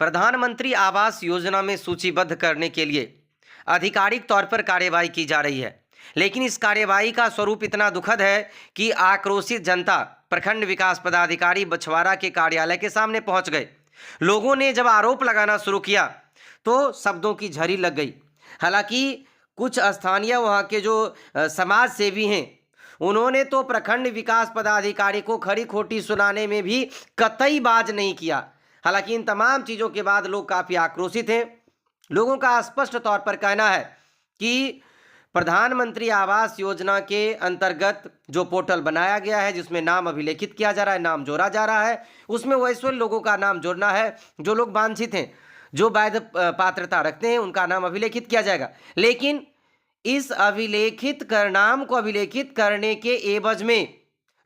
प्रधानमंत्री आवास योजना में सूचीबद्ध करने के लिए आधिकारिक तौर पर कार्यवाही की जा रही है, लेकिन इस कार्यवाही का स्वरूप इतना दुखद है कि आक्रोशित जनता प्रखंड विकास पदाधिकारी बछवाड़ा के कार्यालय के सामने पहुंच गए। लोगों ने जब आरोप लगाना शुरू किया तो शब्दों की झड़ी लग गई। हालांकि कुछ स्थानीय वहां के जो समाज सेवी हैं, उन्होंने तो प्रखंड विकास पदाधिकारी को खरी खोटी सुनाने में भी कतई बाज नहीं किया। हालांकि इन तमाम चीज़ों के बाद लोग काफ़ी आक्रोशित हैं। लोगों का स्पष्ट तौर पर कहना है कि प्रधानमंत्री आवास योजना के अंतर्गत जो पोर्टल बनाया गया है, जिसमें नाम अभिलेखित किया जा रहा है, नाम जोड़ा जा रहा है, उसमें वैसे लोगों का नाम जोड़ना है जो लोग वांछित हैं, जो वैध पात्रता रखते हैं, उनका नाम अभिलेखित किया जाएगा। लेकिन इस नाम को अभिलेखित करने के एवज में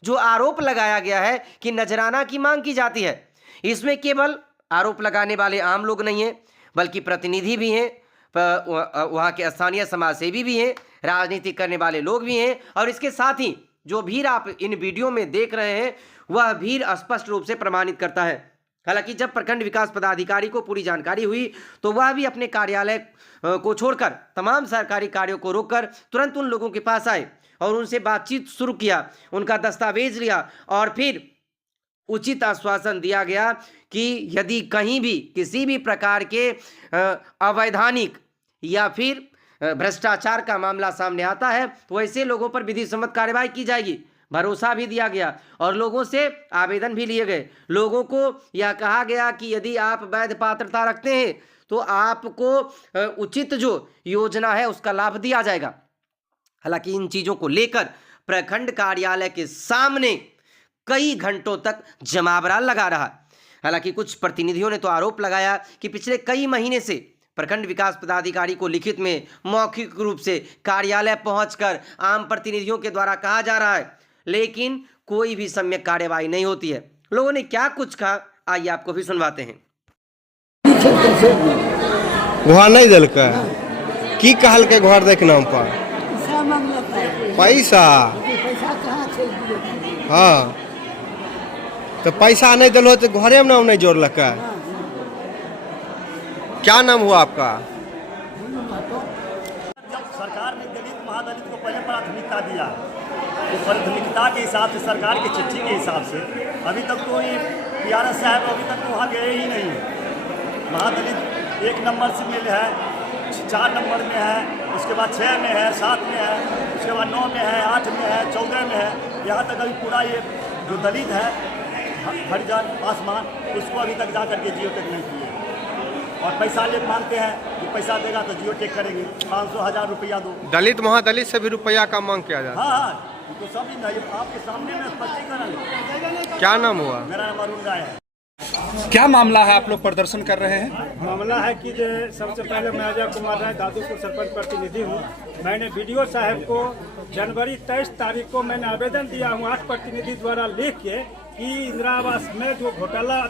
जो आरोप लगाया गया है कि नजराना की मांग की जाती है, इसमें केवल आरोप लगाने वाले आम लोग नहीं हैं, बल्कि प्रतिनिधि भी हैं, वहाँ के स्थानीय समाज सेवी भी हैं, राजनीति करने वाले लोग भी हैं, और इसके साथ ही जो भीड़ आप इन वीडियो में देख रहे हैं वह भीड़ स्पष्ट रूप से प्रमाणित करता है। हालांकि जब प्रखंड विकास पदाधिकारी को पूरी जानकारी हुई तो वह भी अपने कार्यालय को छोड़कर तमाम सरकारी कार्यों को रोककर तुरंत उन लोगों के पास आए और उनसे बातचीत शुरू किया, उनका दस्तावेज लिया और फिर उचित आश्वासन दिया गया कि यदि कहीं भी किसी भी प्रकार के अवैधानिक या फिर भ्रष्टाचार का मामला सामने आता है तो ऐसे लोगों पर विधि सम्मत कार्रवाई की जाएगी। भरोसा भी दिया गया और लोगों से आवेदन भी लिए गए। लोगों को यह कहा गया कि यदि आप वैध पात्रता रखते हैं तो आपको उचित जो योजना है उसका लाभ दिया जाएगा। हालांकि इन चीज़ों को लेकर प्रखंड कार्यालय के सामने कई घंटों तक जमावड़ा लगा रहा। हालांकि कुछ प्रतिनिधियों ने तो आरोप लगाया कि पिछले कई महीने से प्रखंड विकास पदाधिकारी को लिखित में मौखिक रूप से कार्यालय पहुंचकर आम प्रतिनिधियों के द्वारा कहा जा रहा है, लेकिन कोई भी सम्यक कार्यवाही नहीं होती है। लोगों ने क्या कुछ कहा, आइए आपको भी सुनवाते हैं। घर नहीं दिल की कहल के घर देख नाम पर पैसा, हाँ तो पैसा नहीं दिल तो घरे में नाम नहीं जोड़लक। क्या नाम हुआ आपका? जब सरकार ने दलित महादलित को पहले प्राथमिकता दिया तो प्राथमिकता के हिसाब से, सरकार की चिट्ठी के हिसाब से अभी तक तो ये PRS साहब अभी तक तो वहाँ गए ही नहीं। महादलित 1 नंबर से मिल है, 4 नंबर में है, उसके बाद 6 में है, 7 में है, उसके बाद 9 में है, 8 में है, 14 में है। यहाँ तक अभी पूरा ये जो दलित है हरिजन पासवान, उसको अभी तक जा करके जियो टेक नहीं किए और पैसा ले मांगते हैं कि पैसा देगा तो जियो टेक करेंगे, 500-1000 रुपया दो। दलित महादलित से भी रुपया का मांग किया जाता है। हाँ, तो सब आपके सामने में स्पष्टीकरण। क्या नाम हुआ? मेरा नाम अरुण राय है। क्या मामला है, आप लोग प्रदर्शन कर रहे हैं? मामला है कि जो सबसे पहले मैं अजय कुमार राय दादूपुर सरपंच प्रतिनिधि हूँ। मैंने BDO साहब को जनवरी 23 तारीख को मैंने आवेदन दिया हूँ 8 प्रतिनिधि द्वारा लिख के कि इंदिरा आवास में जो घोटाला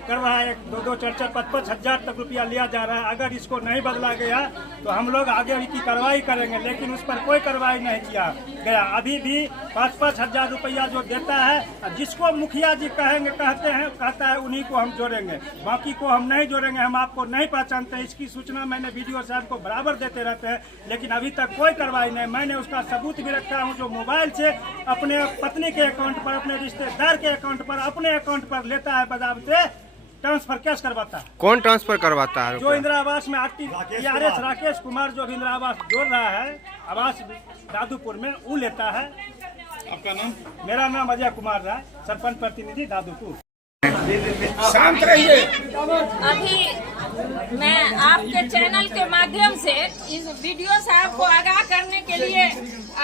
कर रहा है, 2-2, 4-4, 5-5 हज़ार तक रुपया लिया जा रहा है, अगर इसको नहीं बदला गया तो हम लोग आगे की कार्रवाई करेंगे। लेकिन उस पर कोई कार्रवाई नहीं किया गया। अभी भी 5-5 हज़ार रुपया जो देता है, जिसको मुखिया जी कहता है उन्हीं को हम जोड़ेंगे, बाकी को हम नहीं जोड़ेंगे, हम आपको नहीं पहचानते। इसकी सूचना मैंने BDO साहब को बराबर देते रहते हैं, लेकिन अभी तक कोई कार्रवाई नहीं। मैंने उसका सबूत भी रखा हूँ, जो मोबाइल से अपने पत्नी के अकाउंट पर, अपने रिश्तेदार के अकाउंट पर, अपने अकाउंट पर लेता है, बजाब से ट्रांसफर कैश करवाता है। कौन ट्रांसफर करवाता है? जो इंदिरा आवास में PRS राकेश कुमार जो इंदिरा आवास जोड़ रहा है आवास दादूपुर में, वो लेता है। आपका नाम? मेरा नाम अजय कुमार राय, सरपंच प्रतिनिधि दादूपुर। शांत रहिए। अभी मैं आपके चैनल के माध्यम से इस BDO साहब को आगाह करने के लिए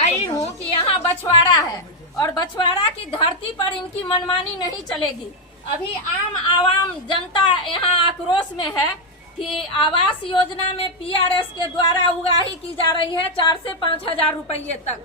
आई हूँ कि यहाँ बछवाड़ा है और बछवाड़ा की धरती पर इनकी मनमानी नहीं चलेगी। अभी आवाम जनता यहाँ आक्रोश में है कि आवास योजना में PRS के द्वारा उगाही की जा रही है 4 से 5 हज़ार रुपये तक।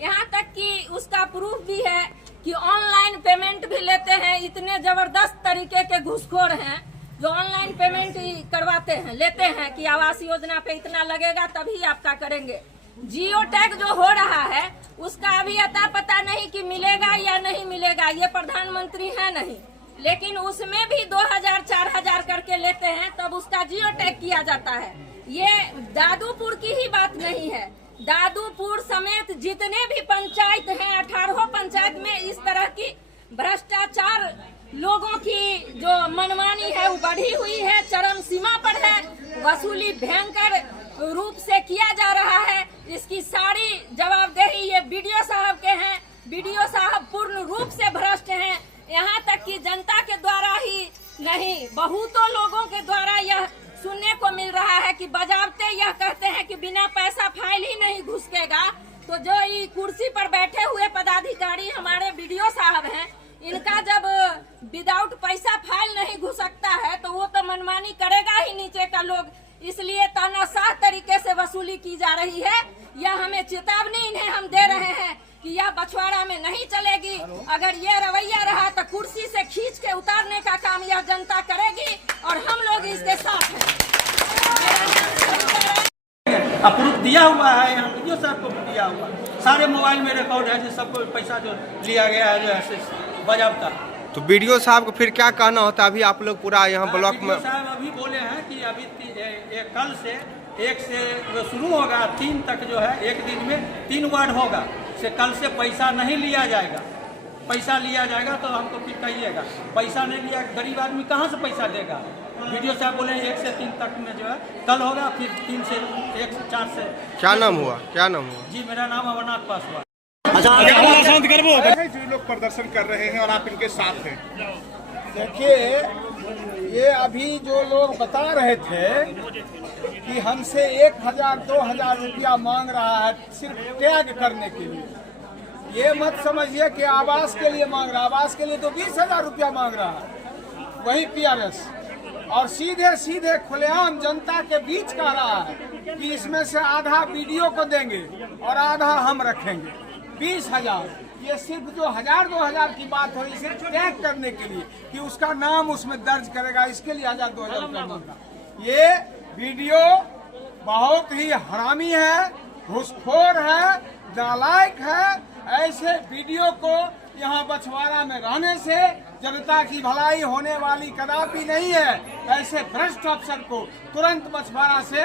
यहाँ तक कि उसका प्रूफ भी है कि ऑनलाइन पेमेंट भी लेते हैं। इतने जबरदस्त तरीके के घूसखोर हैं जो ऑनलाइन पेमेंट करवाते हैं, लेते हैं कि आवास योजना पे इतना लगेगा तभी आपका करेंगे। जियो टैग जो हो रहा है उसका अभी अता पता नहीं कि मिलेगा या नहीं मिलेगा। ये प्रधानमंत्री है नहीं, लेकिन उसमें भी 2000 4000 करके लेते हैं, तब उसका जियो टैग किया जाता है। ये दादूपुर की ही बात नहीं है, दादूपुर समेत जितने भी पंचायत हैं 18 पंचायत में इस तरह की भ्रष्टाचार, लोगों की जो मनमानी है वो बढ़ी हुई है, चरम सीमा पर है। वसूली भयंकर रूप से किया जा रहा है। इसकी सारी जवाबदेही ये बीडीओ साहब के हैं। बीडीओ साहब पूर्ण रूप से भ्रष्ट हैं। यहाँ तक कि जनता के द्वारा ही नहीं, बहुतों लोगों के द्वारा यह सुनने को मिल रहा है कि बजाबते यह कहते हैं कि बिना पैसा फाइल ही नहीं घुसकेगा। तो जो ये कुर्सी पर बैठे हुए पदाधिकारी हमारे बीडीओ साहब हैं, इनका जब विदाउट पैसा फाइल नहीं घुसकता है तो वो तो मनमानी करेगा ही नीचे का लोग। इसलिए तानाशाह तरीके से वसूली की जा रही है। यह हमें चेतावनी इन्हें हम दे रहे हैं कि यह बछवाड़ा में नहीं चलेगी। अगर ये रवैया रहा तो कुर्सी से खींच के उतारने का काम यह जनता करेगी और हम लोग इसके साथ हैं। अप्रूव दिया हुआ है, यहाँ वीडियो साहब को दिया हुआ, सारे मोबाइल में रिकॉर्ड है जो सबको पैसा जो लिया गया है जो है बजाबता। तो बीडीओ साहब को फिर क्या कहना होता है? अभी आप लोग पूरा यहाँ ब्लॉक में साहब अभी बोले हैं कि अभी कल से 1 से शुरू होगा 3 तक जो है, एक दिन में 3 वार्ड होगा, से कल से पैसा नहीं लिया जाएगा। पैसा लिया जाएगा तो हमको फिर कहिएगा, पैसा नहीं लिया गरीब आदमी कहाँ से पैसा देगा। वीडियो साहब बोले 1 से 3 तक में जो है कल होगा, फिर 3 से 1 से 4 से। क्या नाम हुआ? क्या नाम हुआ? जी मेरा नाम अमरनाथ पासवान। जो लोग प्रदर्शन कर रहे हैं और आप इनके साथ हैं, देखिए ये अभी जो लोग बता रहे थे कि हमसे 1000 2000 रुपया मांग रहा है सिर्फ टैग करने के लिए, ये मत समझिए कि आवास के लिए मांग रहा है। आवास के लिए तो 20,000 रुपया मांग रहा है वही PRS, और सीधे सीधे खुलेआम जनता के बीच कह रहा है कि इसमें से आधा वीडियो को देंगे और आधा हम रखेंगे। 20,000, ये सिर्फ जो 1000 2000 की बात हो, इसे टैग करने के लिए कि उसका नाम उसमें दर्ज करेगा, इसके लिए 1000 2000 रुपया मांगा। ये वीडियो बहुत ही हरामी है, घूसखोर है, नालायक है। ऐसे वीडियो को यहाँ बछवाड़ा में रहने से जनता की भलाई होने वाली कदापि नहीं है। ऐसे भ्रष्ट अफसर को तुरंत बछवाड़ा से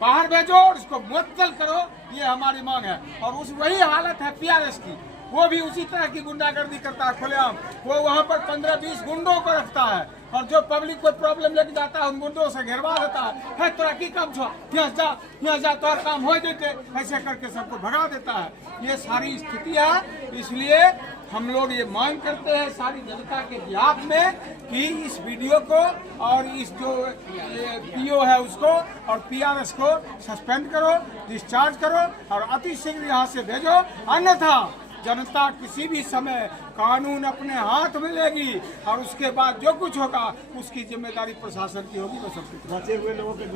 बाहर भेजो और उसको मुअत्तल करो, ये हमारी मांग है। और उस वही हालत है PRS की, वो भी उसी तरह की गुंडागर्दी करता है खुलेआम। वो वहाँ पर 15-20 गुंडों को रखता है और जो पब्लिक को प्रॉब्लम लेके जाता है उन गुंडों से घेरवा देता है तोरा की काम छो, यहाँ जा तो काम हो देते, ऐसे करके सबको भगा देता है। ये सारी स्थिति है। इसलिए हम लोग ये मांग करते हैं सारी जनता के बिहाफ में कि इस वीडियो को और इस जो PO है उसको और PRS को सस्पेंड करो, डिस्चार्ज करो और अति शीघ्र यहाँ से भेजो। अन्यथा जनता किसी भी समय कानून अपने हाथ में लेगी और उसके बाद जो कुछ होगा उसकी जिम्मेदारी प्रशासन की होगी। वो सब कुछ बचे हुए लोगों के